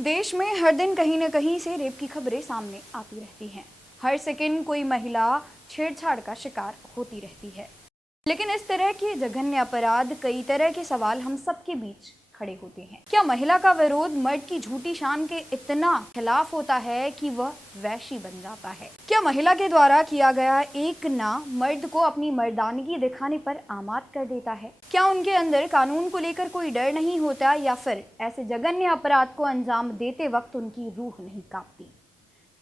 देश में हर दिन कहीं न कहीं से रेप की खबरें सामने आती रहती हैं। हर सेकंड कोई महिला छेड़छाड़ का शिकार होती रहती है। लेकिन इस तरह के जघन्य अपराध, कई तरह के सवाल हम सबके बीच खड़े होते हैं। क्या महिला का विरोध मर्द की झूठी शान के इतना खिलाफ होता है कि वह वैशी बन जाता है? क्या महिला के द्वारा किया गया एक ना मर्द को अपनी मर्दानगी दिखाने पर आमाद कर देता है? क्या उनके अंदर कानून को लेकर कोई डर नहीं होता, या फिर ऐसे जघन्य अपराध को अंजाम देते वक्त उनकी रूह नहीं कांपती?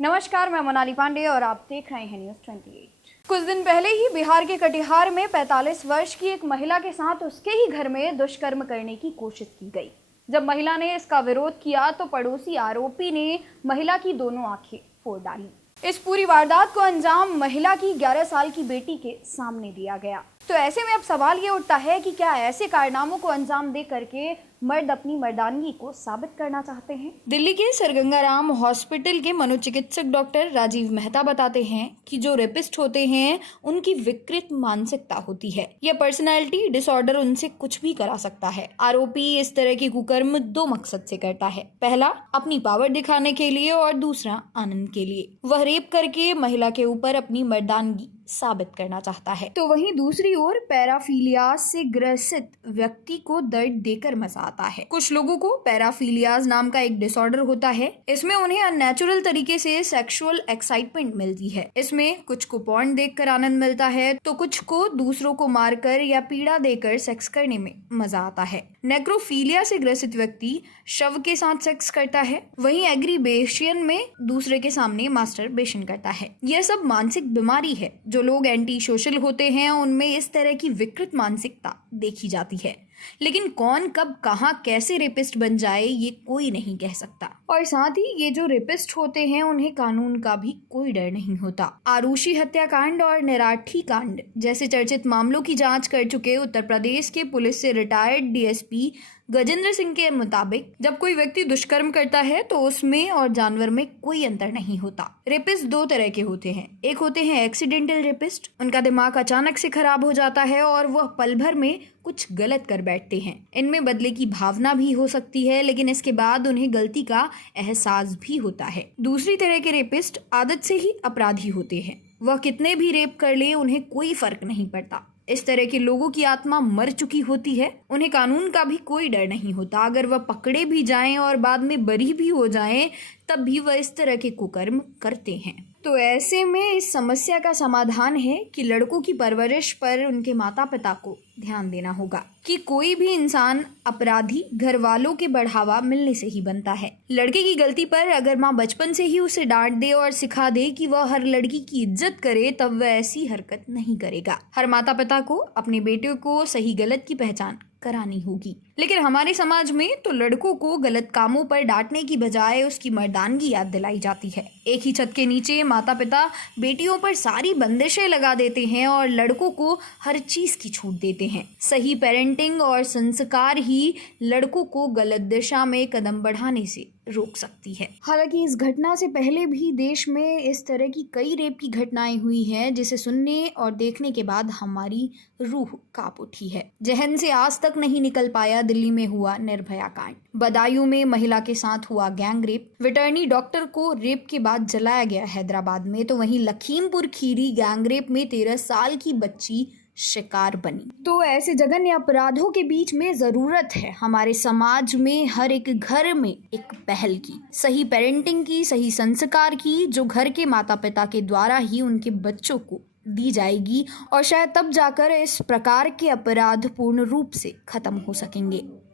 नमस्कार, मैं मोनाली पांडे और आप देख रहे हैं न्यूज़ 28। कुछ दिन पहले ही बिहार के कटिहार में 45 वर्ष की एक महिला के साथ उसके ही घर में दुष्कर्म करने की कोशिश की गई। जब महिला ने इसका विरोध किया तो पड़ोसी आरोपी ने महिला की दोनों आंखें फोड़ डाली। इस पूरी वारदात को अंजाम महिला की 11 साल की बेटी के सामने दिया गया। तो ऐसे में अब सवाल ये उठता है कि क्या ऐसे कारनामों को अंजाम दे करके मर्द अपनी मर्दानगी को साबित करना चाहते हैं? दिल्ली के सर गंगा राम हॉस्पिटल के मनोचिकित्सक डॉक्टर राजीव मेहता बताते हैं कि जो रेपिस्ट होते हैं उनकी विकृत मानसिकता होती है। यह पर्सनैलिटी डिसऑर्डर उनसे कुछ भी करा सकता है। आरोपी इस तरह के कुकर्म दो मकसद से करता है। पहला, अपनी पावर दिखाने के लिए, और दूसरा, आनंद के लिए। वह रेप करके महिला के ऊपर अपनी मर्दानगी साबित करना चाहता है। तो वहीं दूसरी ओर पैराफिलियाज से ग्रसित व्यक्ति को दर्द देकर मजा आता है। कुछ लोगों को पैराफिलियाज नाम का एक डिसऑर्डर होता है। इसमें उन्हें अननेचुरल तरीके से सेक्सुअल एक्साइटमेंट मिलती है। इसमें कुछ को पॉर्न देखकर आनंद मिलता है, तो कुछ को दूसरों को मारकर या पीड़ा देकर सेक्स करने में मजा आता है। नेक्रोफीलिया से ग्रसित व्यक्ति शव के साथ सेक्स करता है। वहीं एग्रीबेशन में दूसरे के सामने मास्टरबेशन करता है। यह सब मानसिक बीमारी है। जो लोग एंटी सोशल होते हैं उनमें इस तरह की विकृत मानसिकता देखी जाती है। लेकिन कौन कब कहां कैसे रेपिस्ट बन जाए ये कोई नहीं कह सकता। और साथ ही ये जो रेपिस्ट होते हैं उन्हें कानून का भी कोई डर नहीं होता। आरुषि हत्याकांड और निराठी कांड जैसे चर्चित मामलों की जांच कर चुके उत्तर प्रदेश के पुलिस से रिटायर्ड डीएसपी गजेंद्र सिंह के मुताबिक जब कोई व्यक्ति दुष्कर्म करता है तो उसमें और जानवर में कोई अंतर नहीं होता। रेपिस्ट दो तरह के होते हैं। एक होते हैं एक्सीडेंटल रेपिस्ट। उनका दिमाग अचानक से खराब हो जाता है और वह पल भर में कुछ गलत कर बैठते हैं। इनमें बदले की भावना भी हो सकती है, लेकिन इसके बाद उन्हें गलती का एहसास भी होता है। दूसरी तरह के रेपिस्ट आदत से ही अपराधी होते हैं। वह कितने भी रेप कर ले उन्हें कोई फर्क नहीं पड़ता। इस तरह के लोगों की आत्मा मर चुकी होती है। उन्हें कानून का भी कोई डर नहीं होता। अगर वह पकड़े भी जाएं और बाद में बरी भी हो जाएं, तब भी वह इस तरह के कुकर्म करते हैं। तो ऐसे में इस समस्या का समाधान है कि लड़कों की परवरिश पर उनके माता पिता को ध्यान देना होगा कि कोई भी इंसान अपराधी घर वालों के बढ़ावा मिलने से ही बनता है। लड़के की गलती पर अगर माँ बचपन से ही उसे डांट दे और सिखा दे कि वह हर लड़की की इज्जत करे, तब वह ऐसी हरकत नहीं करेगा। हर माता पिता को अपने बेटे को सही गलत की पहचान करानी होगी। लेकिन हमारे समाज में तो लड़कों को गलत कामों पर डांटने की बजाय उसकी मर्दानगी याद दिलाई जाती है। एक ही छत के नीचे माता पिता बेटियों पर सारी बंदिशें लगा देते हैं और लड़कों को हर चीज की छूट देते हैं। सही पेरेंटिंग और संस्कार ही लड़कों को गलत दिशा में कदम बढ़ाने से रोक सकती है। हालांकि इस घटना से पहले भी देश में इस तरह की कई रेप की घटनाएं हुई हैं, जिसे सुनने और देखने के बाद हमारी रूह कांप उठी है। जहन से आज तक नहीं निकल पाया दिल्ली में हुआ निर्भया कांड। बदायूं में महिला के साथ हुआ गैंग रेप। वेटरनरी डॉक्टर को रेप के बाद जलाया गया हैदराबाद में। तो वहीं लखीमपुर खीरी गैंग रेप में 13 साल की बच्ची शिकार बनी। तो ऐसे जघन्य अपराधों के बीच में जरूरत है हमारे समाज में हर एक घर में एक पहल की, सही पेरेंटिंग की, सही संस्कार की, जो घर के माता पिता के द्वारा ही उनके बच्चों को दी जाएगी। और शायद तब जाकर इस प्रकार के अपराध पूर्ण रूप से खत्म हो सकेंगे।